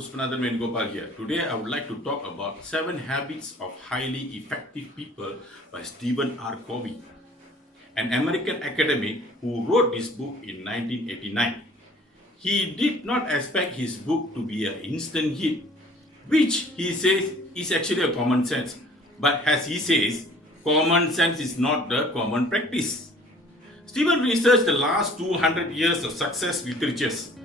Puspanathan Venugopal here. Today I would like to talk about 7 Habits of Highly Effective People by Stephen R. Covey, an American academic who wrote this book in 1989. He did not expect his book to be an instant hit, which he says is actually a common sense. But as he says, common sense is not the common practice. Stephen researched the last 200 years of success literatures.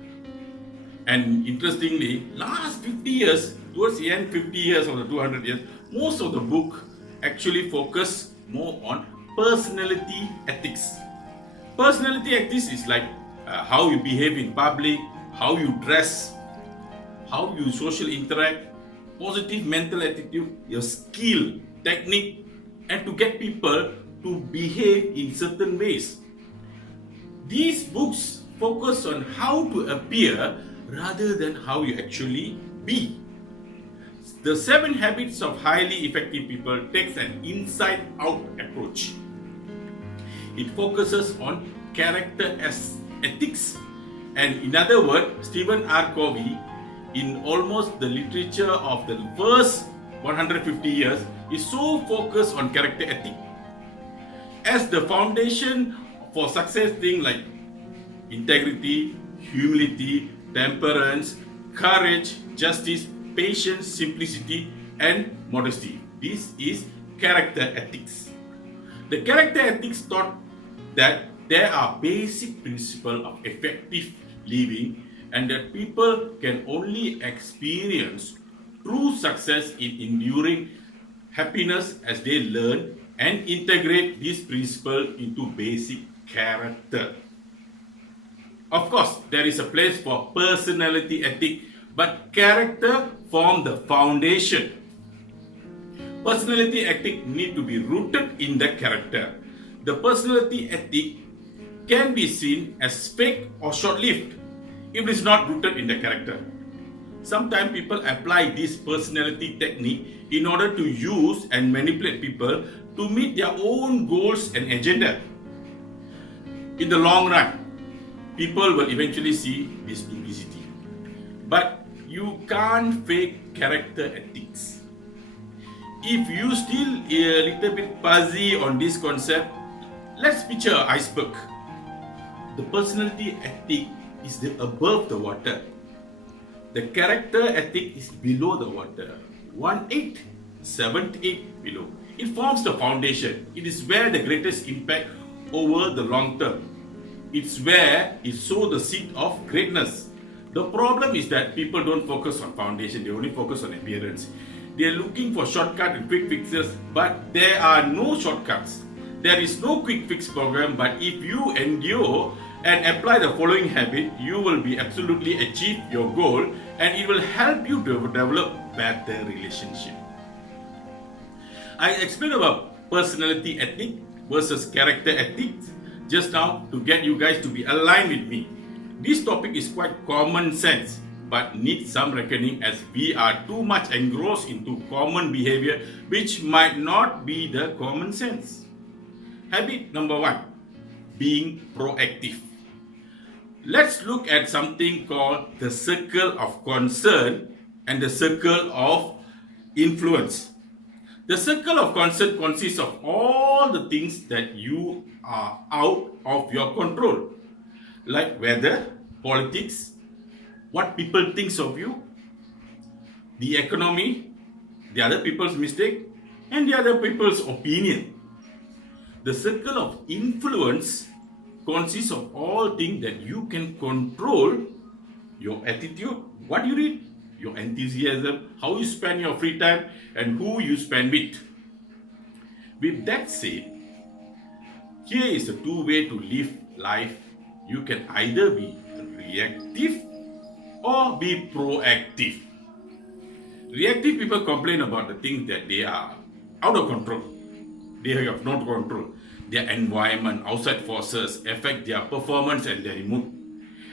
And interestingly, last 50 years, towards the end 50 years of the 200 years, most of the book actually focus more on personality ethics. Personality ethics is like how you behave in public, how you dress, how you social interact, positive mental attitude, your skill, technique, and to get people to behave in certain ways. These books focus on how to appear rather than how you actually be. The 7 Habits of Highly Effective People takes an inside-out approach. It focuses on character as ethics, and in other words, Stephen R. Covey, in almost the literature of the first 150 years, is so focused on character ethics as the foundation for success. Things like integrity, humility, temperance, courage, justice, patience, simplicity, and modesty. This is character ethics. The character ethics taught that there are basic principles of effective living and that people can only experience true success in enduring happiness as they learn and integrate this principle into basic character. Of course, there is a place for personality ethic, but character form the foundation. Personality ethic need to be rooted in the character. The personality ethic can be seen as fake or short-lived if it is not rooted in the character. Sometimes people apply this personality technique in order to use and manipulate people to meet their own goals and agenda. In the long run, people will eventually see this duplicity. But you can't fake character ethics. If you still a little bit fuzzy on this concept, let's picture an iceberg. The personality ethic is above the water. The character ethic is below the water, 1/8, 7/8 below. It forms the foundation. It is where the greatest impact over the long term. It's where it sows the seed of greatness. The problem is that people don't focus on foundation, they only focus on appearance. They're looking for shortcuts and quick fixes, but there are no shortcuts. There is no quick fix program, but if you endure and apply the following habit, you will be absolutely achieve your goal and it will help you to develop better relationship. I explained about personality ethic versus character ethics just now to get you guys to be aligned with me. This topic is quite common sense but needs some reckoning as we are too much engrossed into common behavior which might not be the common sense. Habit number 1, being proactive. Let's look at something called the circle of concern and the circle of influence. The circle of concern consists of all the things that you are out of your control, like weather, politics, what people think of you, the economy, the other people's mistake, and the other people's opinion. The circle of influence consists of all things that you can control: your attitude, what you read, your enthusiasm, how you spend your free time, and who you spend with. With that said, here is the two ways to live life. You can either be reactive or be proactive. Reactive people complain about the things that they are out of control. They have no control. Their environment, outside forces affect their performance and their mood.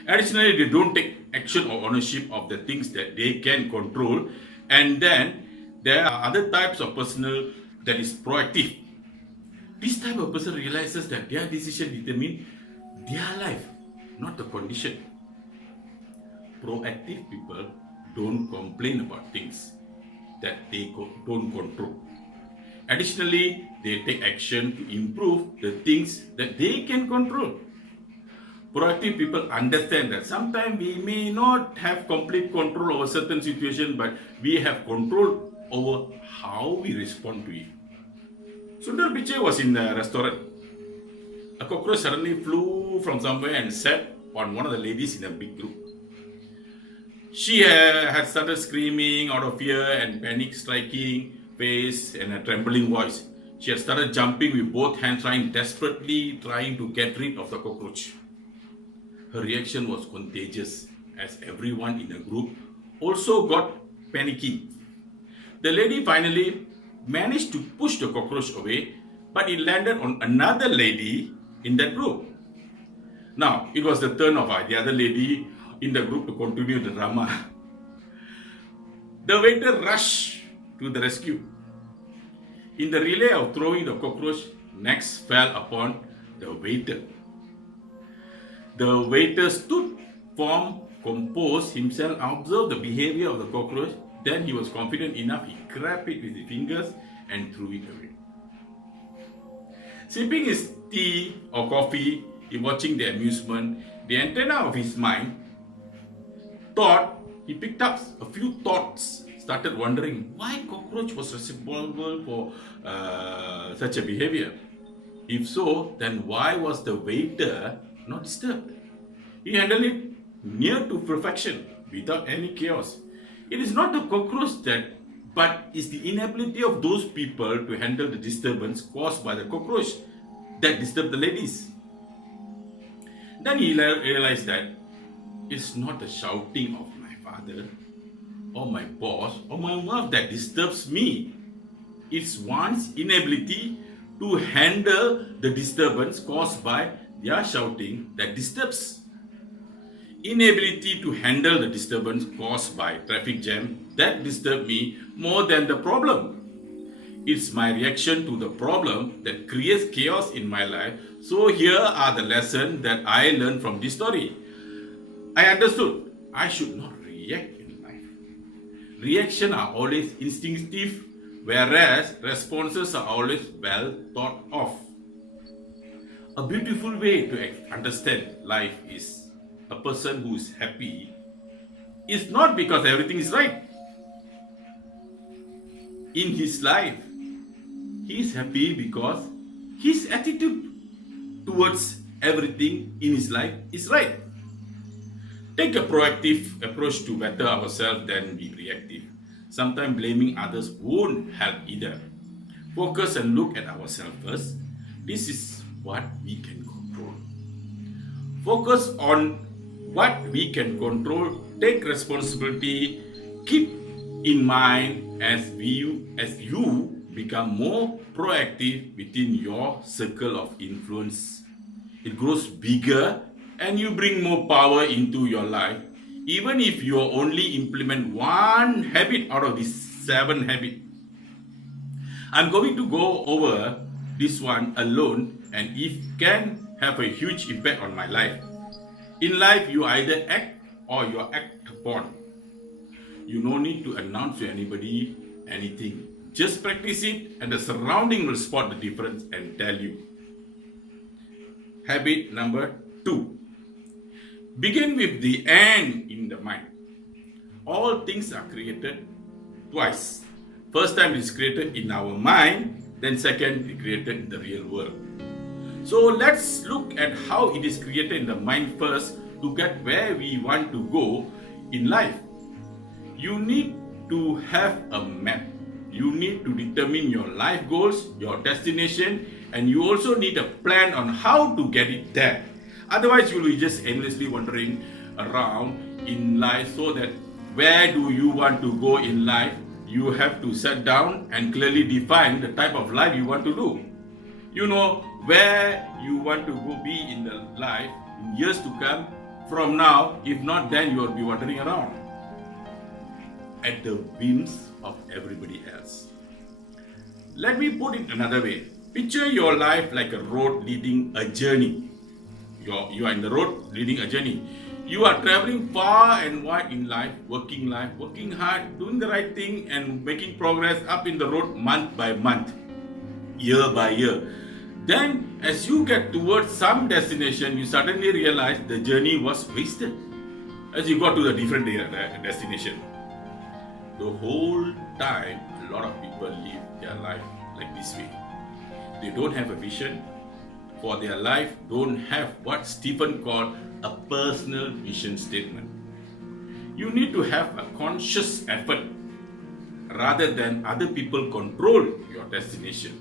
Additionally, they don't take action or ownership of the things that they can control. And then there are other types of personnel that is proactive. This type of person realizes that their decision determine their life, not the condition. Proactive people don't complain about things that they don't control. Additionally, they take action to improve the things that they can control. Proactive people understand that sometimes we may not have complete control over certain situation, but we have control over how we respond to it. Sundar Pichai was in a restaurant. A cockroach suddenly flew from somewhere and sat on one of the ladies in a big group. She had started screaming out of fear and panic striking face and a trembling voice. She had started jumping with both hands, desperately trying to get rid of the cockroach. Her reaction was contagious as everyone in the group also got panicky. The lady finally managed to push the cockroach away, but it landed on another lady in that group. Now, it was the turn of the other lady in the group to continue the drama. The waiter rushed to the rescue. In the relay of throwing the cockroach, next fell upon the waiter. The waiter stood firm, composed himself, observed the behavior of the cockroach. Then he was confident enough, he grabbed it with his fingers and threw it away. Sipping his tea or coffee, watching the amusement, the antenna of his mind he picked up a few thoughts, started wondering why cockroach was responsible for such a behavior. If so, then why was the waiter not disturbed? He handled it near to perfection without any chaos. It is not the cockroach but it's the inability of those people to handle the disturbance caused by the cockroach that disturbed the ladies. Then he realized that it's not the shouting of my father or my boss or my wife that disturbs me. It's one's inability to handle the disturbance caused by their shouting that disturbs. Inability to handle the disturbance caused by traffic jam that disturbs me more than the problem. It's my reaction to the problem that creates chaos in my life. So here are the lessons that I learned from this story. I understood I should not react in life. Reactions are always instinctive, whereas responses are always well thought of. A beautiful way to understand life is a person who is happy is not because everything is right in his life. He is happy because his attitude towards everything in his life is right. Take a proactive approach to better ourselves than be reactive. Sometimes blaming others won't help either. Focus and look at ourselves first. This is what we can control. Focus on what we can control. Take responsibility. Keep in mind as you become more proactive within your circle of influence. It grows bigger and you bring more power into your life. Even if you only implement one habit out of these 7 habits. I'm going to go over this one alone and it can have a huge impact on my life. In life, you either act or you are act upon. You no need to announce to anybody anything. Just practice it and the surrounding will spot the difference and tell you. Habit number 2. Begin with the end in the mind. All things are created twice. First time it is created in our mind, then second it is created in the real world. So let's look at how it is created in the mind first to get where we want to go in life. You need to have a map. You need to determine your life goals, your destination, and you also need a plan on how to get it there. Otherwise, you will be just endlessly wandering around in life. So that where do you want to go in life? You have to sit down and clearly define the type of life you want to do. You know where you want to go be in the life in years to come from now. If not, then you will be wandering around at the whims of everybody else. Let me put it another way. Picture your life like a road leading a journey. You are in the road leading a journey. You are traveling far and wide in life, working hard, doing the right thing, and making progress up in the road month by month, year by year. Then, as you get towards some destination, you suddenly realize the journey was wasted. As you got to the different destination, the whole time, a lot of people live their life like this way. They don't have a vision for their life, don't have what Stephen called a personal vision statement. You need to have a conscious effort rather than other people control your destination.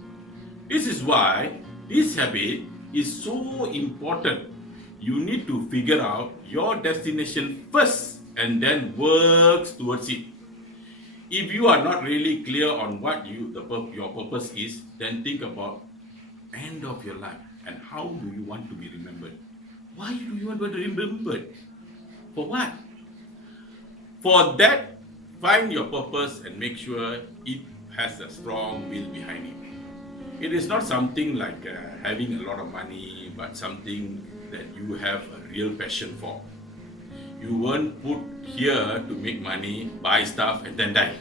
This is why this habit is so important. You need to figure out your destination first and then work towards it. If you are not really clear on what your purpose is, then think about end of your life and how do you want to be remembered. Why do you want to be remembered? For what? For that, find your purpose and make sure it has a strong will behind it. It is not something like having a lot of money, but something that you have a real passion for. You weren't put here to make money, buy stuff, and then die.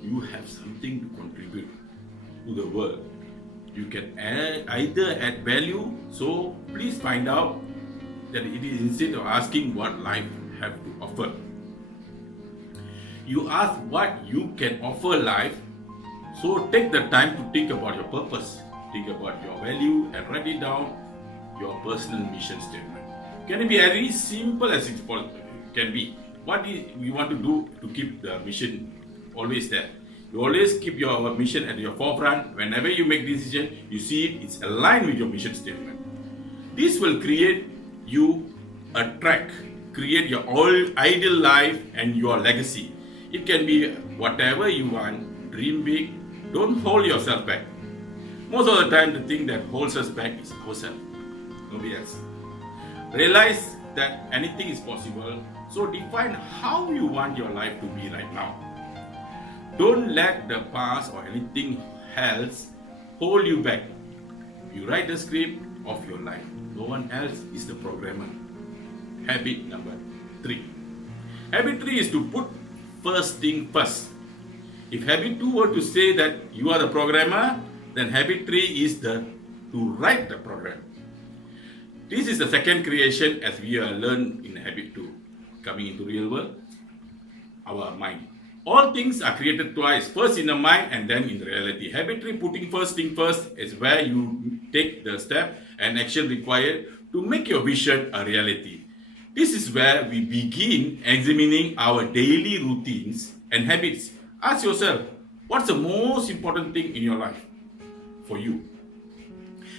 You have something to contribute to the world. You can either add value, so please find out that it is instead of asking what life have to offer. You ask what you can offer life, so take the time to think about your purpose, think about your value, and write it down, your personal mission statement. Can it be very simple as it can be? What you want to do to keep the mission always there? You always keep your mission at your forefront. Whenever you make decision, you see it's aligned with your mission statement. This will create you a track, create your ideal life and your legacy. It can be whatever you want, dream big, don't hold yourself back. Most of the time, the thing that holds us back is ourselves, nobody else. Realize that anything is possible, so define how you want your life to be right now. Don't let the past or anything else hold you back. You write the script of your life. No one else is the programmer. Habit number 3. Habit 3 is to put first thing first. If habit 2 were to say that you are the programmer, then habit 3 is to write the program. This is the second creation as we learn in habit 2. Coming into real world, our mind. All things are created twice, first in the mind and then in the reality. Habit 3, putting first thing first, is where you take the step and action required to make your vision a reality. This is where we begin examining our daily routines and habits. Ask yourself, what's the most important thing in your life for you?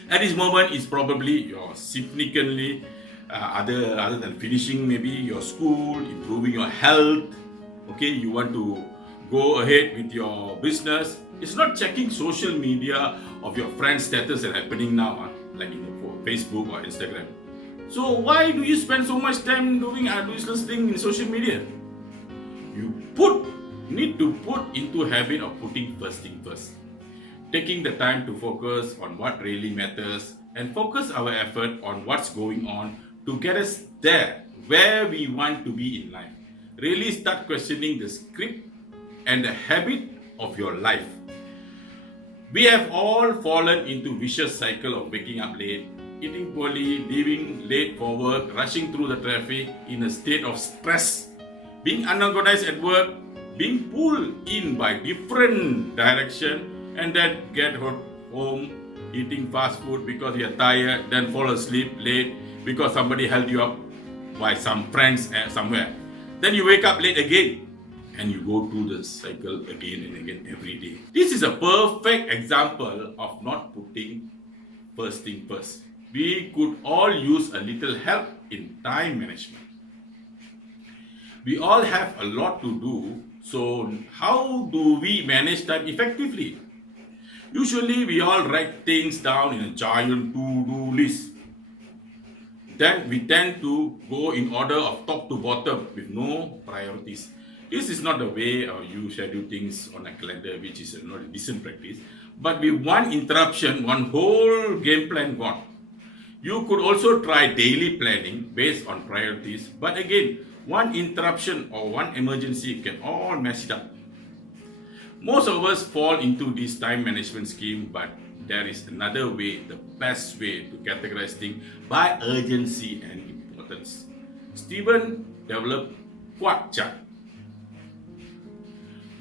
At this moment, is probably your significantly other than finishing maybe your school, improving your health. Okay, you want to go ahead with your business. It's not checking social media of your friends' status that happening now, like in Facebook or Instagram. So why do you spend so much time doing useless thing in social media? You need to put into habit of putting first thing first. Taking the time to focus on what really matters and focus our effort on what's going on to get us there, where we want to be in life. Really start questioning the script and the habit of your life. We have all fallen into vicious cycle of waking up late, eating poorly, leaving late for work, rushing through the traffic in a state of stress, being unorganized at work, being pulled in by different direction, and then get home eating fast food because you're tired, then fall asleep late because somebody held you up by some friends somewhere. Then you wake up late again and you go through the cycle again and again every day. This is a perfect example of not putting first thing first. We could all use a little help in time management. We all have a lot to do, so how do we manage time effectively? Usually we all write things down in a giant to-do list. Then we tend to go in order of top to bottom with no priorities. This is not the way you schedule things on a calendar, which is not a decent practice. But with one interruption, one whole game plan gone. You could also try daily planning based on priorities, but again, one interruption or one emergency can all mess it up. Most of us fall into this time management scheme, but there is another way, the best way to categorize things by urgency and importance. Stephen developed quad chart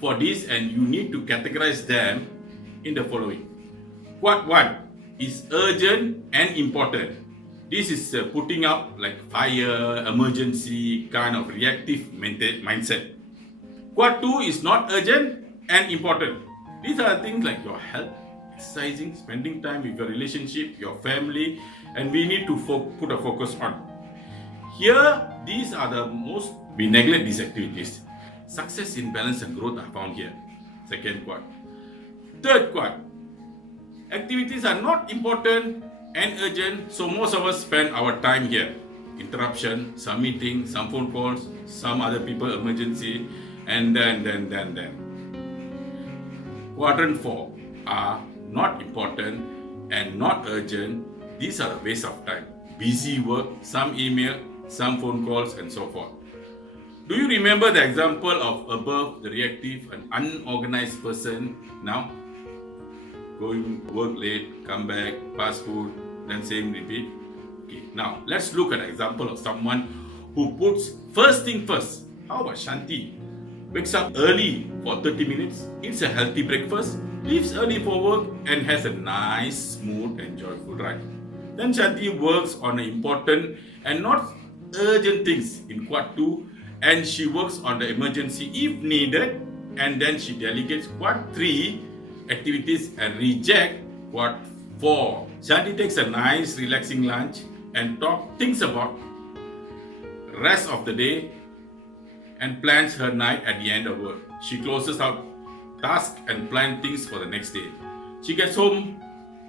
for this, and you need to categorize them in the following. Quad 1 is urgent and important. This is putting out like fire, emergency, kind of reactive mindset. Quad 2 is not urgent and important. These are things like your health, exercising, spending time with your relationship, your family, and we need to put a focus on. Here, these are the most, we neglect these activities. Success in balance and growth are found here. Second quad. Third quad. Activities are not important and urgent, so most of us spend our time here. Interruption, some meeting, some phone calls, some other people emergency, and then. Quadrant 4 are not important and not urgent. These are a waste of time. Busy work, some email, some phone calls, and so forth. Do you remember the example of above, the reactive, an unorganized person now? Going work late, come back, fast food, then same repeat. Okay, now let's look at an example of someone who puts first thing first. How about Shanti? Wakes up early for 30 minutes, eats a healthy breakfast, leaves early for work, and has a nice, smooth, and joyful ride. Then Shanti works on the important and not urgent things in quad 2, and she works on the emergency if needed, and then she delegates quad 3 activities and reject quad 4. Shanti takes a nice relaxing lunch and thinks about rest of the day and plans her night at the end of work. She closes out tasks and plans things for the next day. She gets home,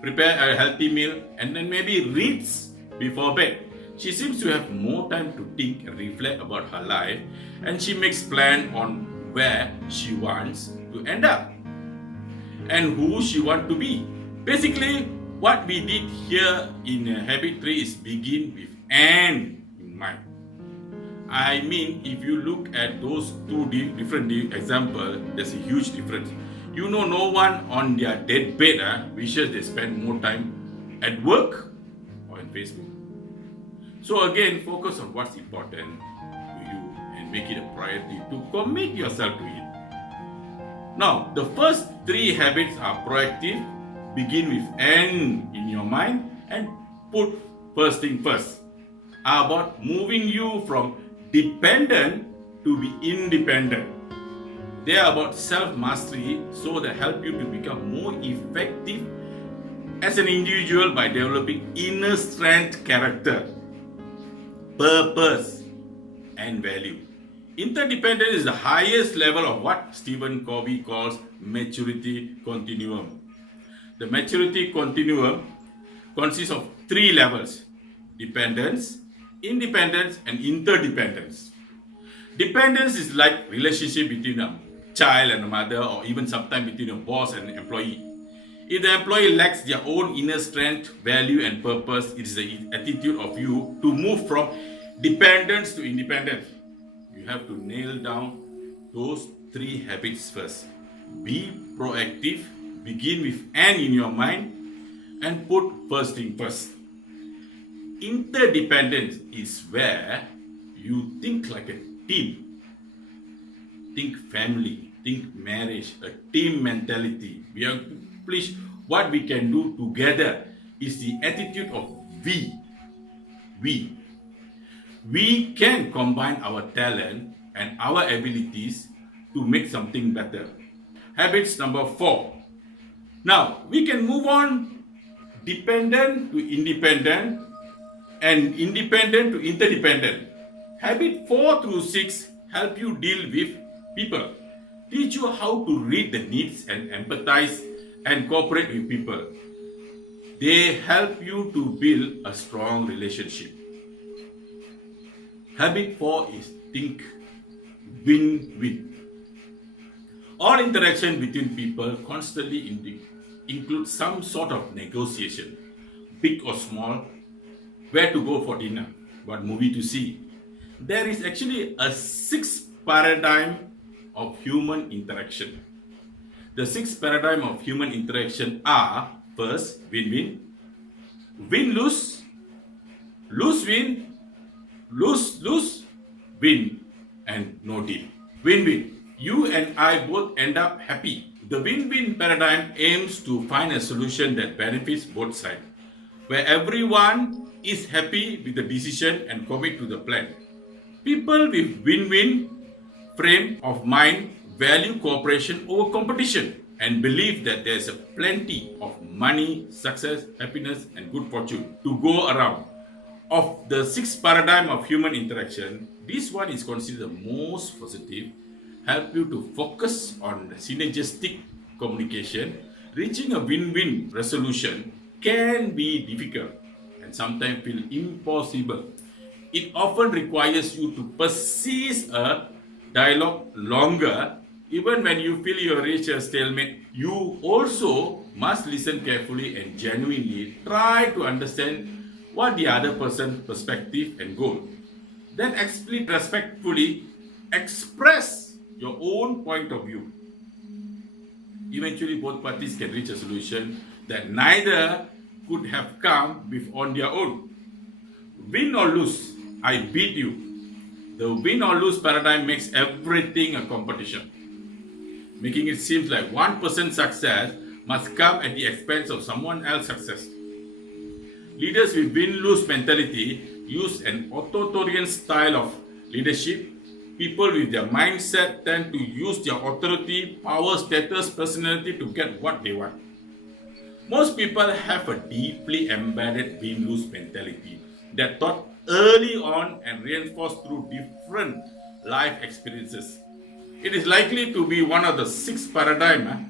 prepare a healthy meal, and then maybe reads before bed. She seems to have more time to think and reflect about her life, and she makes plans on where she wants to end up and who she wants to be. Basically, what we did here in habit 3 is begin with end in mind. I mean, if you look at those two different examples, there's a huge difference. You know, no one on their deathbed wishes they spend more time at work or on Facebook. So again, focus on what's important to you and make it a priority to commit yourself to it. Now, the first 3 habits are proactive, begin with end in your mind, and put first thing first. Are about moving you from dependent to be independent. They are about self-mastery, so they help you to become more effective as an individual by developing inner strength, character, purpose, and value. Interdependence is the highest level of what Stephen Covey calls maturity continuum. The maturity continuum consists of 3 levels: dependence, independence, and interdependence. Dependence is like relationship between a child and a mother, or even sometimes between a boss and an employee. If the employee lacks their own inner strength, value, and purpose, it is the attitude of you to move from dependence to independence. You have to nail down those 3 habits first. Be proactive, begin with end in your mind, and put first thing first. Interdependence is where you think like a team. Think family, think marriage, a team mentality. We accomplish what we can do together is the attitude of we. We can combine our talent and our abilities to make something better. Habits number 4. Now, we can move on dependent to independent and independent to interdependent. Habit 4 through 6 help you deal with people. Teach you how to read the needs and empathize and cooperate with people. They help you to build a strong relationship. Habit 4 is think win-win. All interaction between people constantly include some sort of negotiation, big or small, where to go for dinner, what movie to see. There is actually a sixth paradigm of human interaction. The six paradigm of human interaction are: first, win-win, win-lose, lose-win, lose-lose, win, and no deal. Win-win. You and I both end up happy. The win-win paradigm aims to find a solution that benefits both sides, where everyone is happy with the decision and commit to the plan. People with win-win frame of mind value cooperation over competition and believe that there is a plenty of money, success, happiness, and good fortune to go around. Of the six paradigm of human interaction, this one is considered the most positive, help you to focus on the synergistic communication. Reaching a win-win resolution can be difficult and sometimes feel impossible. It often requires you to persist a dialogue longer. Even when you feel you reach a stalemate, you also must listen carefully and genuinely try to understand what the other person's perspective and goal. Then respectfully express your own point of view. Eventually, both parties can reach a solution that neither could have come with on their own. Win or lose, I beat you. The win or lose paradigm makes everything a competition, making it seem like one person's success must come at the expense of someone else's success. Leaders with win-lose mentality use an authoritarian style of leadership. People with their mindset tend to use their authority, power, status, personality to get what they want. Most people have a deeply embedded win-lose mentality that taught early on and reinforced through different life experiences. It is likely to be one of the six paradigms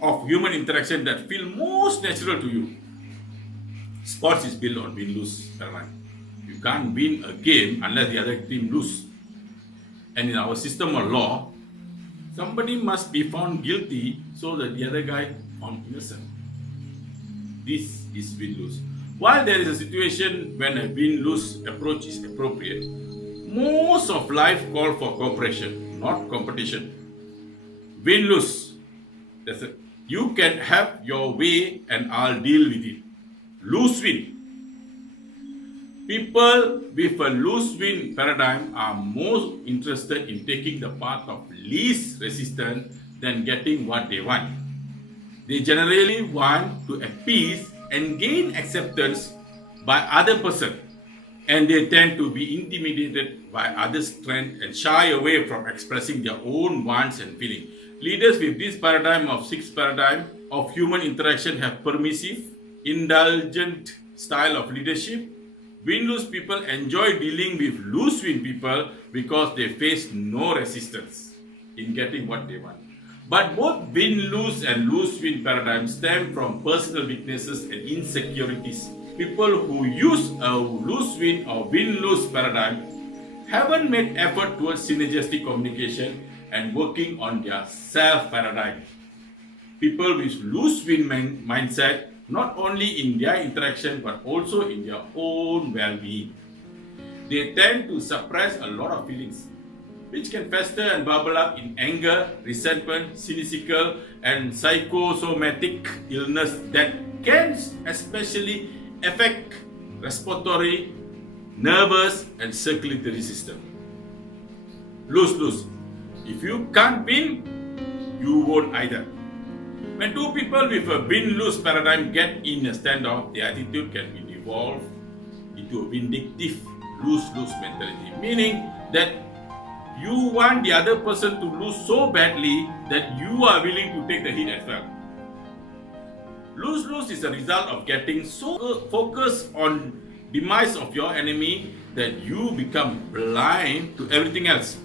of human interaction that feel most natural to you. Sports is built on win-lose paradigm. You can't win a game unless the other team lose. And in our system of law, somebody must be found guilty so that the other guy found innocent. This is win-lose. While there is a situation when a win-lose approach is appropriate, most of life call for cooperation, not competition. Win-lose. You can have your way and I'll deal with it. Lose-win. People with a lose-win paradigm are more interested in taking the path of least resistance than getting what they want. They generally want to appease and gain acceptance by other person, and they tend to be intimidated by others' strength and shy away from expressing their own wants and feelings. Leaders with this paradigm of six paradigm of human interaction have permissive, indulgent style of leadership. Win-lose people enjoy dealing with lose-win people because they face no resistance in getting what they want. But both win-lose and lose-win paradigms stem from personal weaknesses and insecurities. People who use a lose-win or win-lose paradigm haven't made effort towards synergistic communication and working on their self-paradigm. People with lose-win mindset not only in their interaction but also in their own well-being. They tend to suppress a lot of feelings, which can fester and bubble up in anger, resentment, cynical, and psychosomatic illness that can especially affect respiratory, nervous, and circulatory system. Lose-lose. If you can't win, you won't either. When two people with a win-lose paradigm get in a standoff, the attitude can be devolved into a vindictive lose-lose mentality, meaning that you want the other person to lose so badly that you are willing to take the hit as well. Lose-lose is a result of getting so focused on demise of your enemy that you become blind to everything else,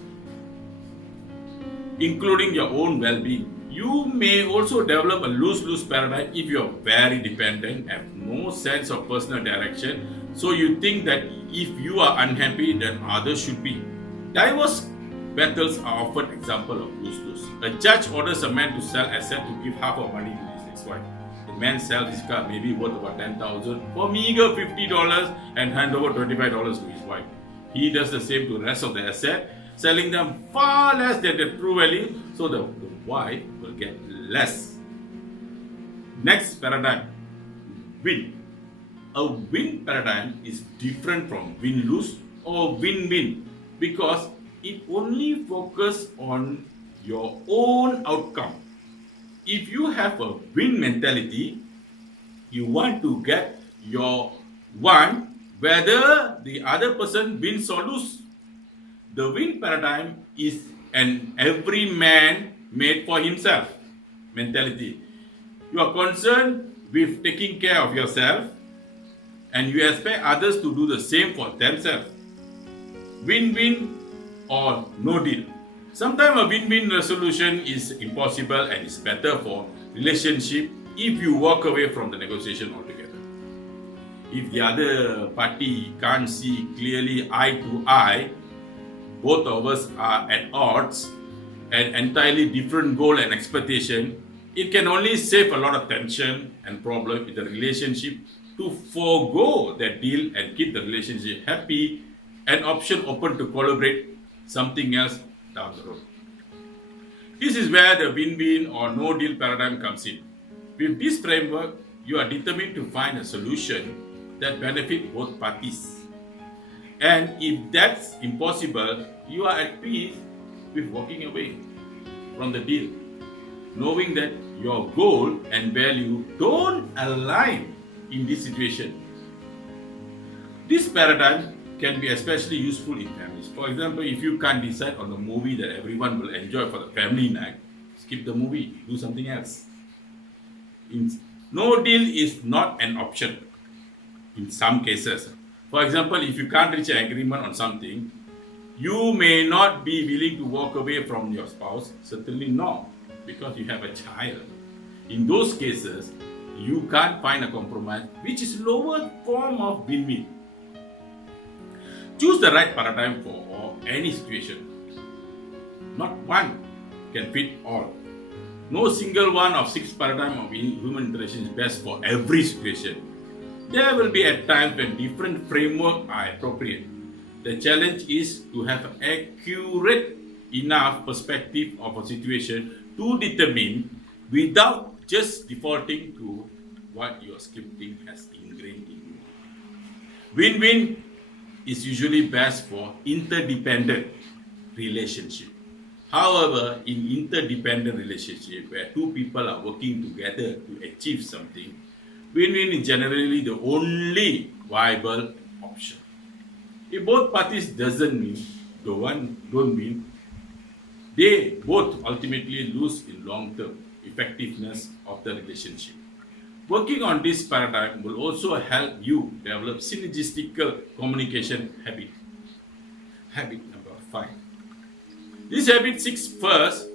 including your own well-being. You may also develop a lose-lose paradigm if you are very dependent, have no sense of personal direction, so you think that if you are unhappy, then others should be. Divorce battles are often example of lose-lose. A judge orders a man to sell asset to give half of money to his ex-wife. The man sells his car, maybe worth about 10,000 for meager $50 and hand over $25 to his wife. He does the same to the rest of the asset, selling them far less than the true value, so the wife will get less. Next paradigm, win. A win paradigm is different from win-lose or win-win because it only focuses on your own outcome. If you have a win mentality, you want to get your one whether the other person wins or lose. The win paradigm is an every man made for himself mentality. You are concerned with taking care of yourself and you expect others to do the same for themselves. Win-win or no deal. Sometimes a win-win resolution is impossible and it's better for relationship if you walk away from the negotiation altogether. If the other party can't see clearly eye to eye, both of us are at odds and entirely different goal and expectation, it can only save a lot of tension and problem in the relationship to forego that deal and keep the relationship happy, an option open to collaborate something else down the road. This is where the win-win or no deal paradigm comes in. With this framework, you are determined to find a solution that benefits both parties. And if that's impossible, you are at peace with walking away from the deal, knowing that your goal and value don't align in this situation. This paradigm can be especially useful in families. For example, if you can't decide on the movie that everyone will enjoy for the family night, skip the movie, do something else. No deal is not an option in some cases. For example, if you can't reach an agreement on something, you may not be willing to walk away from your spouse, certainly not, because you have a child. In those cases, you can't find a compromise, which is lower form of win-win. Choose the right paradigm for any situation. Not one can fit all. No single one of 6 paradigms of human interaction is best for every situation. There will be at times when different frameworks are appropriate. The challenge is to have an accurate enough perspective of a situation to determine without just defaulting to what your scripting has ingrained in you. Win-win is usually best for interdependent relationship. However, in interdependent relationship where two people are working together to achieve something, win-win is generally the only viable option. If both parties doesn't win, don't win, they both ultimately lose in long-term effectiveness of the relationship. Working on this paradigm will also help you develop synergistical communication habit. Habit number 5. This habit seeks first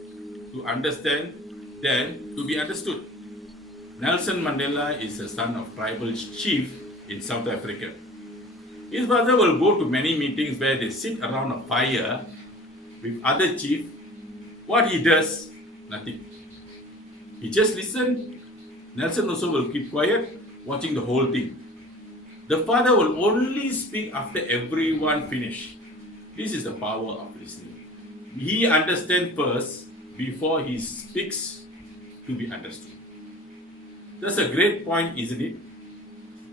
to understand, then to be understood. Nelson Mandela is the son of tribal chief in South Africa. His father will go to many meetings where they sit around a fire with other chiefs. What he does? Nothing. He just listens. Nelson also will keep quiet, watching the whole thing. The father will only speak after everyone finish. This is the power of listening. He understands first before he speaks to be understood. That's a great point, isn't it?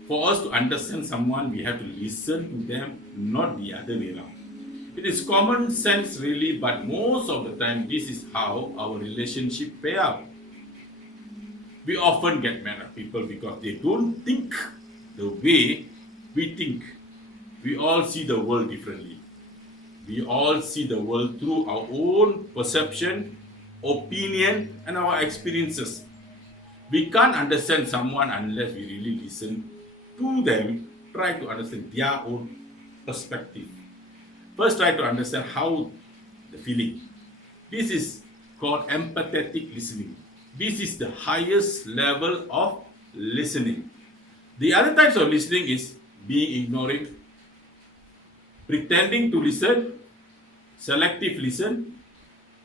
For us to understand someone, we have to listen to them, not the other way around. It is common sense really, but most of the time this is how our relationship pay out. We often get mad at people because they don't think the way we think. We all see the world differently. We all see the world through our own perception, opinion, and our experiences. We can't understand someone unless we really listen to them, try to understand their own perspective. First, try to understand how the feeling. This is called empathetic listening. This is the highest level of listening. The other types of listening is being ignoring, pretending to listen, selective listen,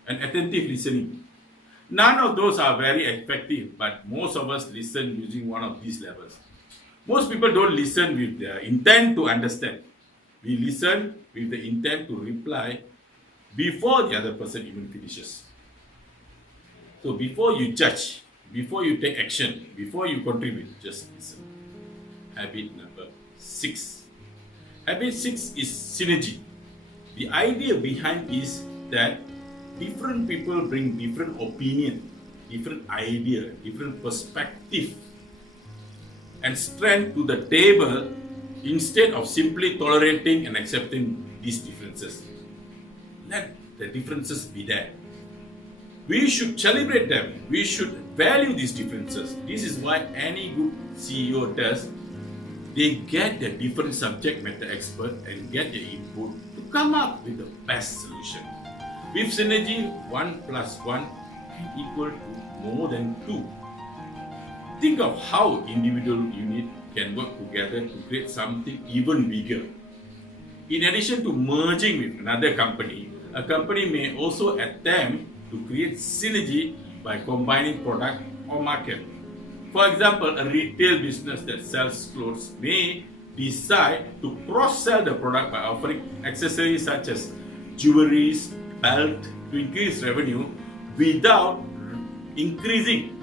and attentive listening. None of those are very effective, but most of us listen using one of these levels. Most people don't listen with the intent to understand. We listen with the intent to reply before the other person even finishes. So before you judge, before you take action, before you contribute, just listen. Habit number 6. Habit 6 is synergy. The idea behind is that different people bring different opinion, different idea, different perspective and strength to the table instead of simply tolerating and accepting these differences. Let the differences be there. We should celebrate them. We should value these differences. This is why any good CEO does. They get the different subject matter expert and get their input to come up with the best solution. With synergy, 1 plus 1 can equal to more than 2. Think of how individual units can work together to create something even bigger. In addition to merging with another company, a company may also attempt to create synergy by combining product or market. For example, a retail business that sells clothes may decide to cross-sell the product by offering accessories such as jewelries, belt to increase revenue without increasing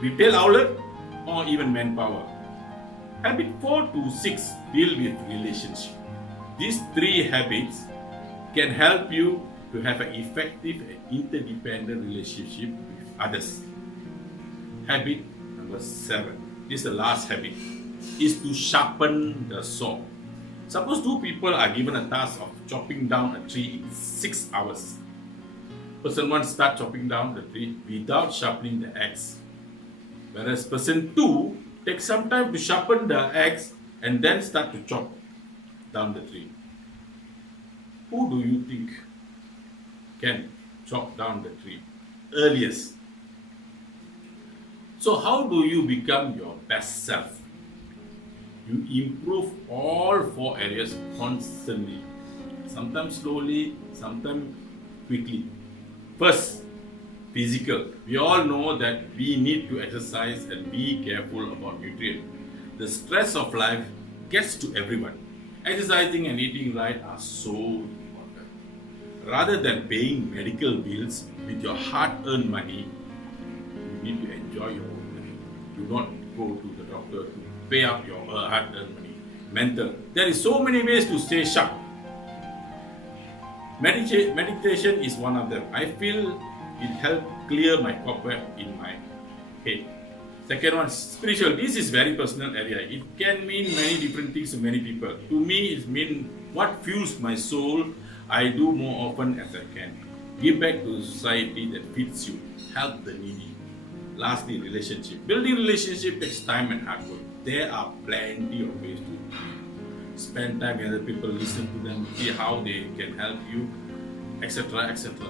retail outlet or even manpower. Habit 4 to 6 deal with relationship. These 3 habits can help you to have an effective and interdependent relationship with others. Habit number 7. This is the last habit. Is to sharpen the saw. Suppose 2 people are given a task of chopping down a tree in 6 hours. Person 1 start chopping down the tree without sharpening the axe. Whereas person 2 takes some time to sharpen the axe and then start to chop down the tree. Who do you think can chop down the tree earliest? So how do you become your best self? You improve all 4 areas constantly. Sometimes slowly, sometimes quickly. First, physical. We all know that we need to exercise and be careful about nutrients. The stress of life gets to everyone. Exercising and eating right are so important. Rather than paying medical bills with your hard-earned money, you need to enjoy your own life. Do not go to the doctor to pay up your hard-earned money. Mental. There is so many ways to stay sharp. Meditation is one of them. I feel it helped clear my cobweb in my head. Second one, spiritual. This is very personal area. It can mean many different things to many people. To me, it means what fuels my soul. I do more often as I can. Give back to society that fits you. Help the needy. Lastly, relationship. Building relationship takes time and hard work. There are plenty of ways to spend time with other people, listen to them, see how they can help you, etc. etc.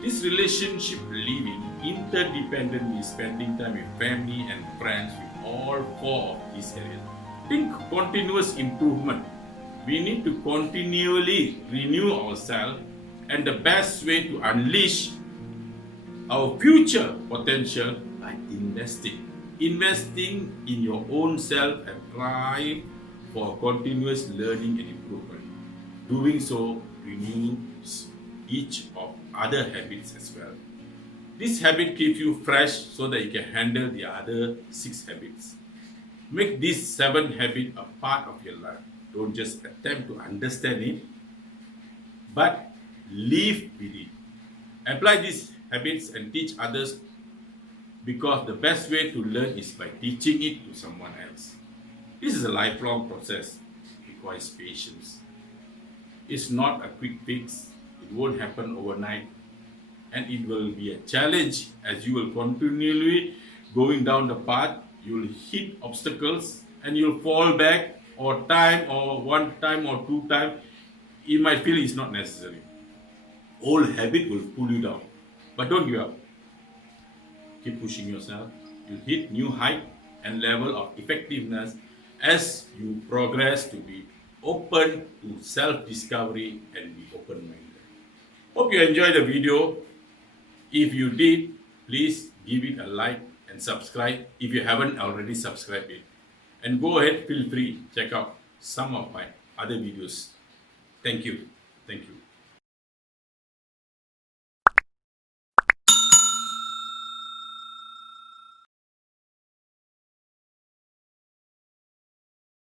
This relationship living interdependently, spending time with family and friends with all 4 of these areas. Think continuous improvement. We need to continually renew ourselves, and the best way to unleash our future potential by investing. Investing in your own self and drive for continuous learning and improvement. Doing so renews each of other habits as well. This habit keeps you fresh so that you can handle the other 6 habits. Make this 7 habit a part of your life. Don't just attempt to understand it, but live with it. Apply these habits and teach others, because the best way to learn is by teaching it to someone else. This is a lifelong process. It requires patience. It's not a quick fix. It won't happen overnight. And it will be a challenge as you will continually going down the path. You will hit obstacles and you'll fall back, or one time or 2 times. You might feel it's not necessary. Old habit will pull you down. But don't give up. Keep pushing yourself. You'll hit new height and level of effectiveness as you progress to be open to self-discovery and be open-minded. Hope you enjoyed the video. If you did, please give it a like and subscribe if you haven't already subscribed it. And go ahead, feel free, check out some of my other videos. Thank you. Thank you.